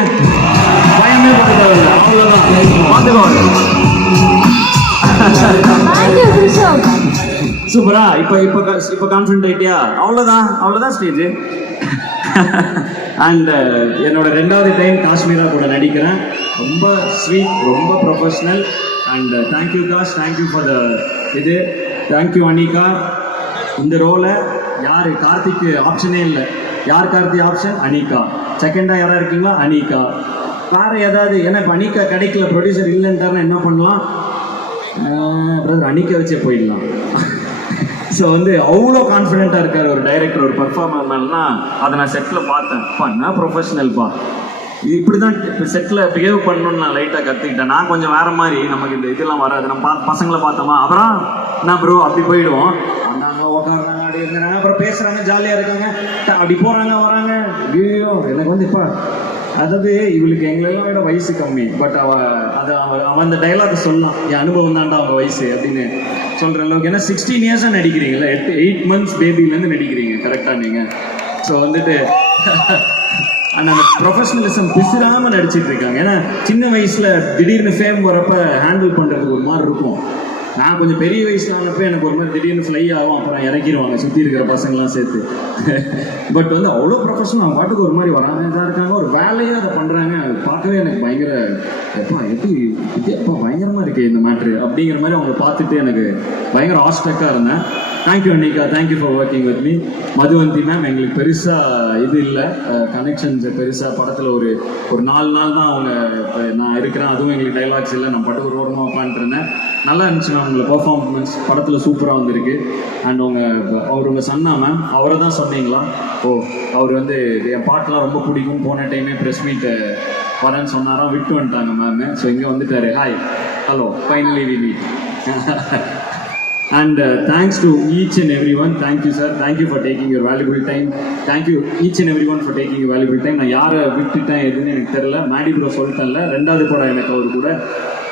பயமே பண்ண தேவையில்ல. அவ்வளவுதான், பாத்துக்கோங்க. தேங்க்யூ கிருஷ்ணா. சூப்பரா. இப்ப கான்ஃபிடென்ட் ஆயிட்டியா? அவ்வளவுதான் ஸ்டேஜ். அண்ட் என்னோட 2வது டைம் காஷ்மீரா கூட நடிக்கிறேன். ரொம்ப ஸ்வீட், ரொம்ப professional. And thank you Kash, thank you for the இது. தேங்க்யூ அனிகா. இந்த ரோலை யார் கார்த்திக்கு ஆப்ஷனே இல்லை. யார் கார்த்தி ஆப்ஷன்? அனிகா. செகண்டாக யாராக இருக்கீங்களா? அனிகா. வேறு ஏதாவது, ஏன்னா இப்போ அனிகா கிடைக்கல, ப்ரொடியூசர் இல்லைன்ட்டாருன்னா என்ன பண்ணலாம்? பிரதர் அனிகா வச்சே போயிடலாம். ஸோ வந்து அவ்வளோ கான்ஃபிடென்ட்டாக இருக்கார் ஒரு டைரக்டர், ஒரு பர்ஃபார்மர் மேலேனா. அதை நான் செட்டில் பார்த்தேன். என்ன ப்ரொஃபஷனல்ப்பா, இப்படி தான் செட்டில் பிஹேவ் பண்ணணும்னு நான் லைட்டாக கற்றுக்கிட்டேன். நான் கொஞ்சம் வேறு மாதிரி, நமக்கு இந்த இதெல்லாம் வராது. நம்ம பசங்களை பார்த்தோமா, அப்புறம் என்ன ப்ரோ அப்படி போயிடுவோம். வந்தாங்க, உட்காடுறாங்க, அப்படி இருக்கிறாங்க, அப்புறம் பேசுகிறாங்க, ஜாலியாக இருக்காங்க, அப்படி போகிறாங்க வராங்க. ஐயோ எனக்கு வந்து இப்போ அதாவது இவளுக்கு எங்களெல்லாம் விட வயசு கம்மி. பட் அவன் அந்த டைலாக் சொல்லலாம், என் அனுபவம் தான்டா அவங்க வயசு அப்படின்னு சொல்கிற அளவுக்கு. ஏன்னா 16 இயர்ஸாக நடிக்கிறீங்களா, 8 மந்த்ஸ் பேபிலேருந்து நடிக்கிறீங்க கரெக்டாக நீங்கள். ஸோ வந்துட்டு அந்த ப்ரொஃபஷனலிசம் பிசிராமல் நடிச்சிட்டு இருக்காங்க. ஏன்னா சின்ன வயசில் திடீர்னு ஃபேம் வரப்ப ஹேண்டில் பண்ணுறதுக்கு ஒரு மாதிரி இருக்கும். நான் கொஞ்சம் பெரிய வயசில் ஆனப்போ எனக்கு ஒரு மாதிரி திடீர்னு ஃப்ளை ஆகும், அப்புறம் இறக்கிடுவாங்க சுற்றி இருக்கிற பசங்களாம் சேர்த்து. பட் வந்து அவ்வளோ ப்ரொஃபஷனல், அவங்க பாட்டுக்கு ஒரு மாதிரி வராங்க, இதாக இருக்காங்க, ஒரு வேலையாக அதை பண்ணுறாங்க. அது பார்க்கவே எனக்கு பயங்கர பயங்கரமாக இருக்குது இந்த மேட்ரு அப்படிங்கிற மாதிரி அவங்களை பார்த்துட்டு எனக்கு பயங்கர ஆஸ்டக்காக இருந்தேன். Thank you Annika, thank you for working with me. Madhuvanthi ma'am, எங்களுக்கு பெருசாக இது இல்லை, கனெக்ஷன்ஸ் பெருசாக படத்தில் ஒரு 4 நாள் தான் அவங்க நான் இருக்கிறேன். அதுவும் எங்களுக்கு டைலாக்ஸ் இல்லை, நான் பாட்டுக்கு ஒரு ஓரமாக உட்காந்துருந்தேன். நல்லா இருந்துச்சு மேம், உங்களை பர்ஃபார்மன்ஸ் படத்தில் சூப்பராக வந்திருக்கு. அண்ட் உங்கள் சன்னா மேம், அவரை தான் சொன்னீங்களா? அவர் வந்து என் பாட்டெலாம் ரொம்ப பிடிக்கும், போன டைமே ப்ரெஸ் மீட் வரேன்னு சொன்னாராம், விட்டு வந்துட்டாங்க மேம். ஸோ இங்கே வந்துட்டாரு. Hi, hello, finally we meet. And thanks to each and everyone. Thank you sir, thank you for taking your valuable time. Thank you each and everyone for taking your valuable time. நான் யாரை விட்டுட்டேன் எதுன்னு எனக்கு தெரியல. Maddy bro சொல்லிட்டேன்ல, 2வது படம் எனக்கு அவர் கூட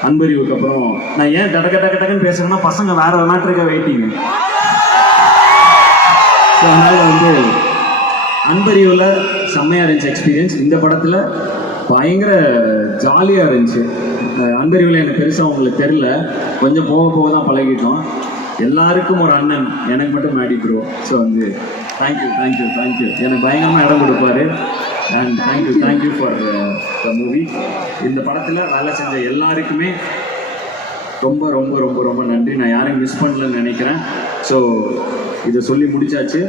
அன்பறிவுக்கு அப்புறம். நான் ஏன் டக்குன்னு பேசுகிறேன்னா, பசங்க வேற மேட்ருக்காக வெயிட்டிங்க. ஸோ அதனால் வந்து அன்பறிவில் செம்மையாக இருந்துச்சு எக்ஸ்பீரியன்ஸ். இந்த படத்தில் பயங்கர ஜாலியாக இருந்துச்சு. அன்பறிவில் எனக்கு பெருசாக உங்களுக்கு தெரில, கொஞ்சம் போக தான் பழகிட்டோம். எல்லாருக்கும் ஒரு அண்ணன், எனக்கு மட்டும் மேடி ப்ரோ. ஸோ வந்து தேங்க்யூ. எனக்கு பயங்கரமாக இடம் கொடுப்பாரு. And thank you for the movie. இந்த படத்தில் வேலை செஞ்ச எல்லாருக்குமே ரொம்ப ரொம்ப ரொம்ப ரொம்ப நன்றி. நான் யாரையும் மிஸ் பண்ணலன்னு நினைக்கிறேன். ஸோ இதை சொல்லி முடிச்சாச்சு,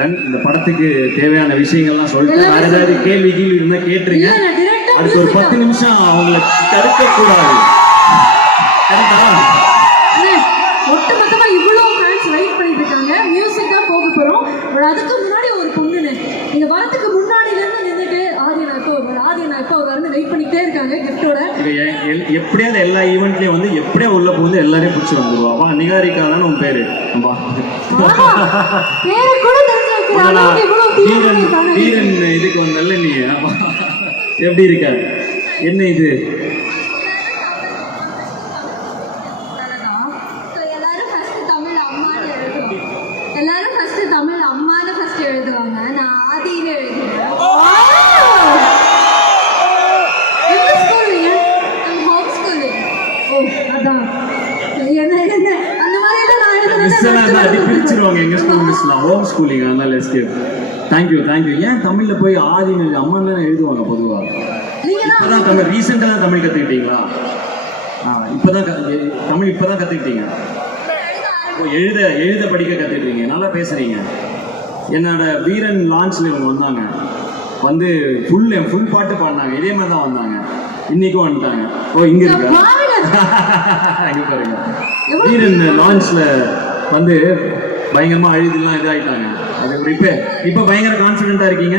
டன். இந்த படத்துக்கு தேவையான விஷயங்கள்லாம் சொல்லிட்டு வேறு ஏதாவது கேள்வி இருந்தால் கேட்டுருங்க. அதுக்கு ஒரு 10 நிமிஷம் அவங்களை தடுக்கக்கூடாது. ஒட்டுமொத்தமா இவ்வளோ ஃபேன்ஸ் வெயிட் பண்ணிட்டு இருக்காங்க. மியூசிக் தான் போக போறோம். அதுக்கு முன்னாடி ஒரு பொண்ணுன்னு நீங்க வரதுக்கு முன்னாடில இருந்து நின்றுட்டு ஆதியனா எப்போ வரன்னு வெயிட் பண்ணிட்டே இருக்காங்க கிஃப்டோட. எப்படியாவது எல்லா ஈவெண்ட்லயும் வந்து எப்படியா உள்ள போகுது எல்லாரையும் பிடிச்சி வந்துருவா. வா, நிகாரிகா தானே உன் பேரு? பேரு கூட வீரன் இதுக்கு வந்தல்ல நீ, எப்படி இருக்க? என்ன இது? தமிழ் அம்மான்னு ஃபர்ஸ்ட் எழுதுவாங்க, நான் ஆதின்னு எழுதுவேன். Home school. அதான் அந்த மாதிரி பிரிச்சிருவாங்க எங்க ஸ்கூல் மிஸ்லாம். ஹோம் ஸ்கூலிங், அதனால எஸ்கேப். தேங்க்யூ. ஏன் தமிழ்ல போய் ஆதின்னு அம்மா தானே எழுதுவாங்க பொதுவா? இப்பதான் தமிழ் ரீசெண்டா தான் தமிழ் கத்துக்கிட்டீங்களா? தமிழ் இப்பதான் கத்துக்கிட்டீங்க. எழுத படிக்க கத்துக்கிட்டீங்க. நல்லா பேசுறீங்க. என்னோட வீரன் லான்ச்ல இவங்க வந்தாங்க, வந்து ஃபுல் பாட்டு பாடினாங்க. இதே மாதிரி தான் வந்தாங்க, இன்னைக்கும் வந்துட்டாங்க. இங்க இருக்க இங்க பாருங்க. வீரன் லான்ச்ல வந்து பயங்கரமா அழுதுலாம் இதாயிட்டாங்க. அது இப்ப பயங்கர கான்ஃபிடென்ட்டா இருக்கீங்க.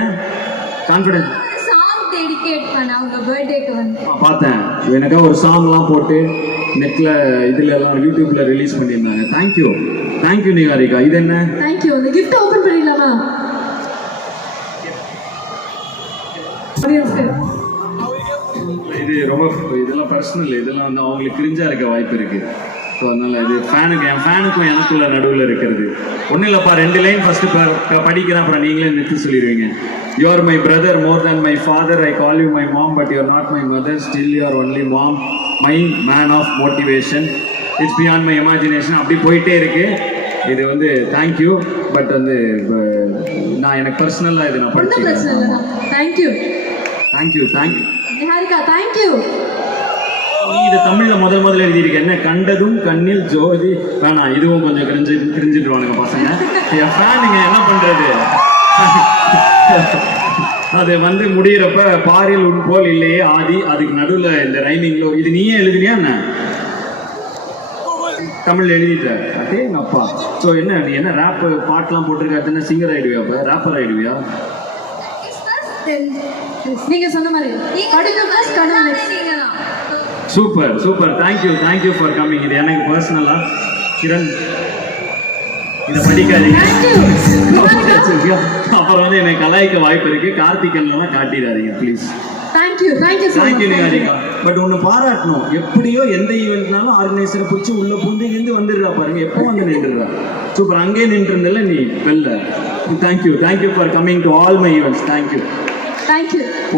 கான்ஃபிடென்ட் சாங் டெடிகேட் பண்ண அவங்க பர்த்டேக்கு வந்து பார்த்தேன். எனக்கா ஒரு சாங்லாம் போட்டு நெட்ல இதுல எல்லாம் யூடியூப்ல ரிலீஸ் பண்ணியிருந்தாங்க. தேங்க்யூ. தேங்க்யூ நிகாரிகா. இது என்ன? தேங்க்யூ. இந்த gift ஓபன் பண்ணிடலாமா? இது ரொம்ப இதெல்லாம் பர்சனல், இதெல்லாம் வந்து அவங்களுக்கு கிரிஞ்சா இருக்க வாய்ப்பு இருக்கு. ஸோ அதனால இது என் ஃபேனுக்கும் எனக்குள்ள நடுவில் இருக்கிறது. ஒன்றும் இல்லைப்பா, 2 லைன் ஃபர்ஸ்ட் படிக்கிறேன், அப்புறம் நீங்களே நிறுத்தி சொல்லிடுவீங்க. You are my brother more than my father, I call you my mom but you are not my mother, still you are only mom, my man of motivation, it's beyond my imagination. அப்படி போயிட்டே இருக்கு. இது வந்து thank you. But வந்து நான் எனக்கு பர்சனலாக இது நான் படிச்சுக்கிறேன். Thank you thank you thank you Niharika. Thank you. நீ இது தமிழ்ல முதல்ல எழுதியிருக்க. என்ன கண்டதும் கண்ணில் ஜோதி வேணாம், இதுவும் கொஞ்சம் கிரிஞ்சிட்டுவானுங்க பசங்க. என் ஃபேனுங்க என்ன பண்றது. அது வந்து முடியிறப்ப பாரில் உன் போல் இல்லையே ஆதி, அதுக்கு நடுவுல இந்த ரைமிங்ல இது நீயே எழுதினியா என்ன? தமிழ் எழுதிட்ட அதே எங்க அப்பா. ஸோ என்ன நீ என்ன ரேப் பாட்டெலாம் போட்டிருக்காச்சுன்னா சிங்கர் ஆயிடுவியா? அப்போ ரேப்பர் ஆயிடுவியா? நீங்க சொன்ன மாதிரி super super. Thank you for coming. இது எனக்கு பர்சனலா கிரண் இதை படிக்காதீங்க. அப்புறம் வந்து என்னை கலாய்க்க வாய்ப்பு இருக்கு. கார்த்திகன்லாம் காட்டிடாதீங்க ப்ளீஸ். தேங்க்யூ நிகாரிகா. பட் ஒன்று பாராட்டணும், எப்படியோ எந்த ஈவெண்ட்னாலும் ஆர்கனைசரை பிடிச்சி உள்ள பூந்து இருந்து வந்துடுறா பாருங்க. எப்போ வந்து நின்றுடுறா. சூப்பர். அங்கேயே நின்றுருந்தில்ல நீ வெளில. Thank you for coming to all my events. Thank you.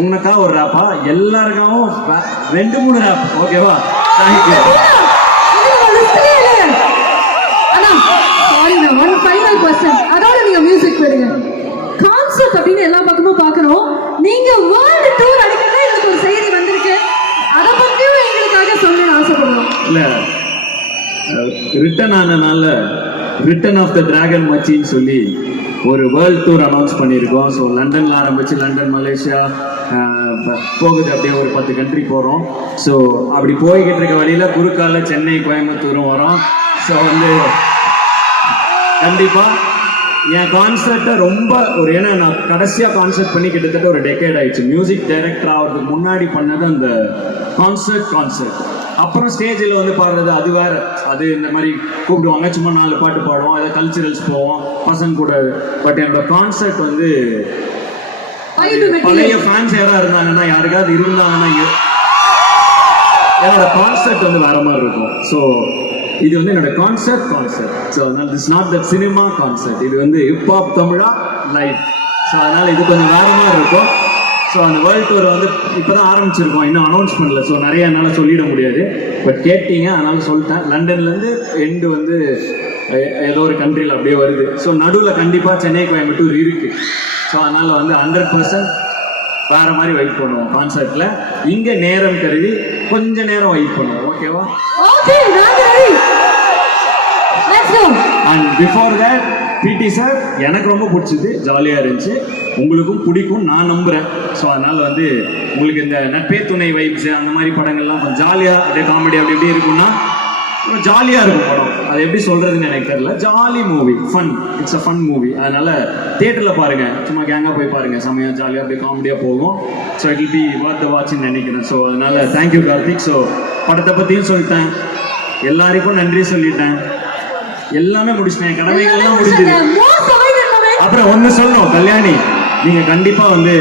உனக்கா ஒரு ரேப்பா? எல்லாருக்காவும் 2-3 ரேப் ஓகேவா? தேங்க்யூ. One final question. அதோட நீங்க மியூசிக் போடுங்க. கான்செப்ட் அப்படின்னு எல்லா பக்கமும் பார்க்கறோம். நீங்க வேர்ல்ட் டூர் அடிக்கிறதா எனக்கு ஒரு செய்தி வந்திருக்கு. அத பத்தியும் எங்களுக்காக சொல்லணும்னு ஆசைப்படுறோம். இல்ல ரிட்டர்ன் ஆனனால ரிட்டர்ன் ஆஃப் த டிராகன் மச்சின்னு சொல்லி ஒரு வேர்ல்ட் டூர் அனௌன்ஸ் பண்ணியிருக்கோம். ஸோ லண்டனில் ஆரம்பிச்சு லண்டன், மலேசியா போகுது. அப்படியே ஒரு 10 கண்ட்ரி போகிறோம். ஸோ அப்படி போய்கிட்டு இருக்க வழியில் குறுக்கால சென்னை, கோயம்புத்தூரும் வரோம். ஸோ வந்து கண்டிப்பாக என் கான்சர்ட்டை ரொம்ப ஏன்னா நான் கடைசியாக கான்சர்ட் பண்ணி கிட்டத்தட்ட ஒரு டெக்கேட் ஆயிடுச்சு. மியூசிக் டைரக்டர் ஆகிறதுக்கு முன்னாடி பண்ணது அந்த கான்சர்ட். அப்புறம் ஸ்டேஜில் வந்து பாடுறது அது வேற. அது இந்த மாதிரி கூப்பிடுவாங்க, சும்மா 4 பாட்டு பாடுவோம், அதை கல்ச்சுரல்ஸ் போவோம் பசங்க கூட. பட் என்னோட கான்சர்ட் வந்து பழைய ஃபேன்ஸ் யாராவது இருந்தாங்கன்னா, யாருக்காவது இருந்தாங்கன்னா என்னோட கான்சர்ட் வந்து வேற மாதிரி இருக்கும். ஸோ இது வந்து என்னோட கான்சர்ட். ஸோ அதனால this not that cinema concert. இது வந்து ஹிப்ஹாப் தமிழா லைவ். ஸோ அதனால இது கொஞ்சம் வேற மாதிரி இருக்கும். ஸோ அந்த வேர்ல்ட் டூர் வந்து இப்போ தான் ஆரம்பிச்சிருக்கோம், இன்னும் அனௌன்ஸ் பண்ணல. ஸோ நிறைய என்னால் சொல்லிட முடியாது. பட் கேட்டீங்க அதனால சொல்லிட்டேன். லண்டன்லேருந்து எண்டு வந்து ஏதோ ஒரு கண்ட்ரியில் அப்படியே வருது. ஸோ நடுவில் கண்டிப்பாக சென்னை, கோயம்புத்தூர் இருக்குது. ஸோ அதனால் வந்து 100% வேற மாதிரி வெயிட் பண்ணுவோம் கான்சர்ட்டில். இங்கே நேரம் கருதி கொஞ்ச நேரம் வெயிட் பண்ணுவோம். ஓகேவா? அண்ட் பிஃபோர் தட் பிடி சார் எனக்கு ரொம்ப பிடிச்சது, ஜாலியாக இருந்துச்சு. உங்களுக்கும் பிடிக்கும் நான் நம்புகிறேன். ஸோ அதனால் வந்து உங்களுக்கு இந்த நட்பே துணை வைப்ஸ் அந்த மாதிரி படங்கள்லாம் கொஞ்சம் ஜாலியாக அப்படியே காமெடி அப்படி எப்படி இருக்குன்னா ஜாலியாக இருக்கும் படம். அது எப்படி சொல்கிறதுன்னு எனக்கு தெரியல. Jolly movie, fun. It's a fun movie. அதனால் தியேட்டரில் பாருங்கள், சும்மா கேங்காக போய் பாருங்கள். செம்மையாக ஜாலியாக அப்படியே காமெடியாக போகும். So it will be worth the வாட்ச்னு நினைக்கிறேன். ஸோ அதனால் தேங்க்யூ கார்த்திக். ஸோ படத்தை பற்றியும் சொல்லிட்டேன், எல்லாருக்கும் நன்றி சொல்லிட்டேன், எல்லாமே முடிச்சிட்டேன், கடமைகள்லாம் முடிஞ்சது. அப்புறம் ஒன்று சொல்லணும், கல்யாணி நீங்கள் கண்டிப்பாக வந்து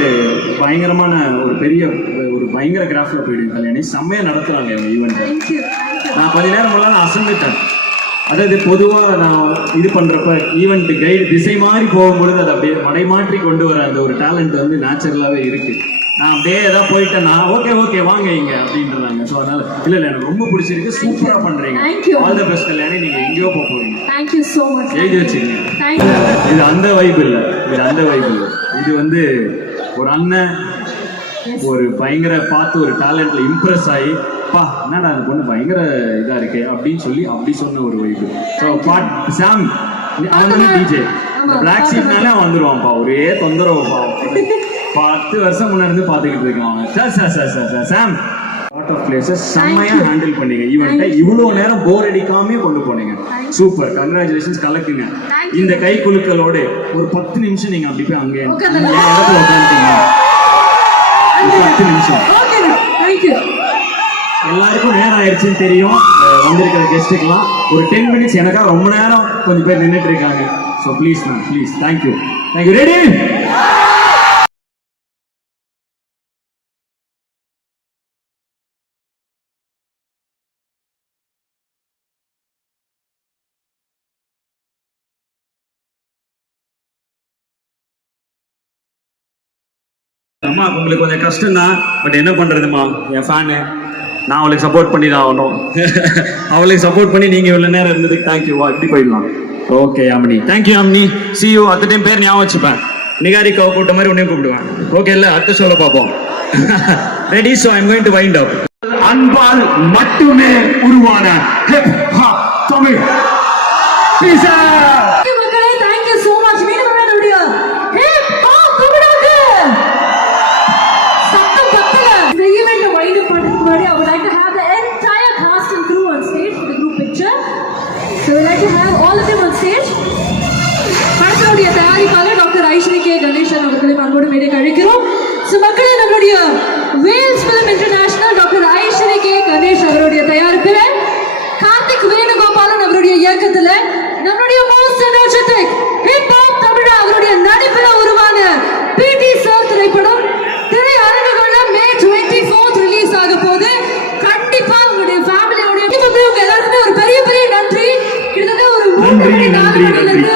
பயங்கரமான ஒரு பயங்கர கிராஃபில் போயிடுங்க கல்யாணி. செம்மையாக நடத்துகிறாங்க எங்கள் ஈவெண்ட்டை. நான் கொஞ்ச நேரம் முன்னாடி அசந்துட்டேன். அதாவது பொதுவாக நான் இது பண்ணுறப்ப ஈவெண்ட் கைடு திசை மாறி போகும்பொழுது அதை அப்படியே மடைமாற்றி கொண்டு வர அந்த ஒரு டேலண்ட் வந்து நேச்சுரலாகவே இருக்குது. நான் அப்படியே ஏதாவது போயிட்டேன்னா ஓகே வாங்க இங்க அப்படின்றாங்க. ஸோ அதனால இல்லை எனக்கு ரொம்ப பிடிச்சிருக்கு, சூப்பராக பண்ணுறீங்க. All the best Kalyani. நீங்கள் எங்கேயோ போகிறீங்க. Thank you so much. எழுதி வச்சுக்கீங்க. இது அந்த வைப் இல்லை, இது வந்து ஒரு அண்ணன் ஒரு பயங்கர பார்த்து ஒரு டேலண்ட்ல இம்ப்ரெஸ் ஆகி பா என்னடா அந்த பொண்ணு பயங்கர இதா இருக்கே அப்படின்னு சொல்லி அப்படி சொன்ன ஒரு வைப்பு. ஸோ சாம் அவன் வந்து டிஜே பிளாக் ஷீப்னாலே அவன் வந்துடுவான்ப்பா. ஒரே தொந்தரவுப்பா. 10 வருஷம் முன்னாடி பார்த்துக்கிட்டு இருக்கான். சாம் லாட் ஆஃப் பிளேசஸ் செம்மையா ஹேண்டில் பண்ணீங்க ஈவெண்ட்டை. இவ்வளோ நேரம் போர் அடிக்காமே கொண்டு போனீங்க. சூப்பர், கங்க்ராச்சுலேஷன்ஸ், கலக்குங்க. இந்த கை குலுக்களோட ஒரு 10 நிமிஷம் நீங்க அப்படி போய் அங்கே இடத்துல உட்காந்துட்டீங்க. 10 நிமிஷம். எல்லாருக்கும் நேரம் ஆயிடுச்சுன்னு தெரியும். வந்திருக்கிற கெஸ்ட்டுக்கெல்லாம் ஒரு 10 மினிட்ஸ் எனக்காக ரொம்ப நேரம் கொஞ்சம் பேர் நின்றுட்டு இருக்காங்க. So please ma'am, please. Thank you. Ready? அம்மா உங்களுக்கு கொஞ்சம் கஷ்டம் தான், பட் என்ன பண்றதுமா, என் ஃபேனு, நான் அவளுக்கு சப்போர்ட் பண்ணி தான் ஆகணும். அவளுக்கு சப்போர்ட் பண்ணி நீங்க இவ்வளவு நேரம் இருந்ததுக்கு தேங்க்யூ. வா, இப்படி போயிடலாம். Okay Yamini, thank you Yamini. see you. அடுத்த டைம் பேர் ஞாபகம் வச்சுப்பேன். நிகாரிக்காவை கூப்பிட்ட மாதிரி உன்னையும் கூப்பிடுவேன். ஓகே இல்ல, அடுத்த ஷோல பார்ப்போம். Ready? So I'm going to wind up. அன்பால் மட்டுமே உருவான ஹிப் ஹாப் தமிழ். மக்களே, தேங்க்யூ சோ மச். மீண்டும் நம்மளுடைய ஹிப் ஹாப் தமிழுக்கு சத்தம் பத்தல. இந்த ஈவென்ட் வைண்ட் அப் பண்றதுக்கு முன்னாடி I would like to have the entire cast and crew on stage for the group picture. So we like to have all of them on stage. படத்தினுடைய தயாரிப்பாளர் doctor Ishari K Ganesan அவர்களை அன்போடு மேடைக்கு அழைக்கிறோம். So மக்களே, நம்மளுடைய Vels Film International doctor Ishari K Ganesh அவருடைய தயாரிப்பில் கார்த்திக் வேணுகோபாலன் அவருடைய இயக்கத்தில் நம்மளுடைய மோஸ்ட் எனர்ஜெட்டிக் ஹிப் ஹாப் தமிழா அவருடைய நடிப்பில் உருவான PT சார் திரைப்படம் திரையரங்குகள்ல May 24th ரிலீஸ் ஆக போகுது. கண்டிப்பா உங்களுடைய ஃபேமிலியோட உங்க எல்லாருக்குமே ஒரு பெரிய பெரிய நன்றி. கிட்டத்தட்ட ஒரு 3 மணி 4 மணில இருந்து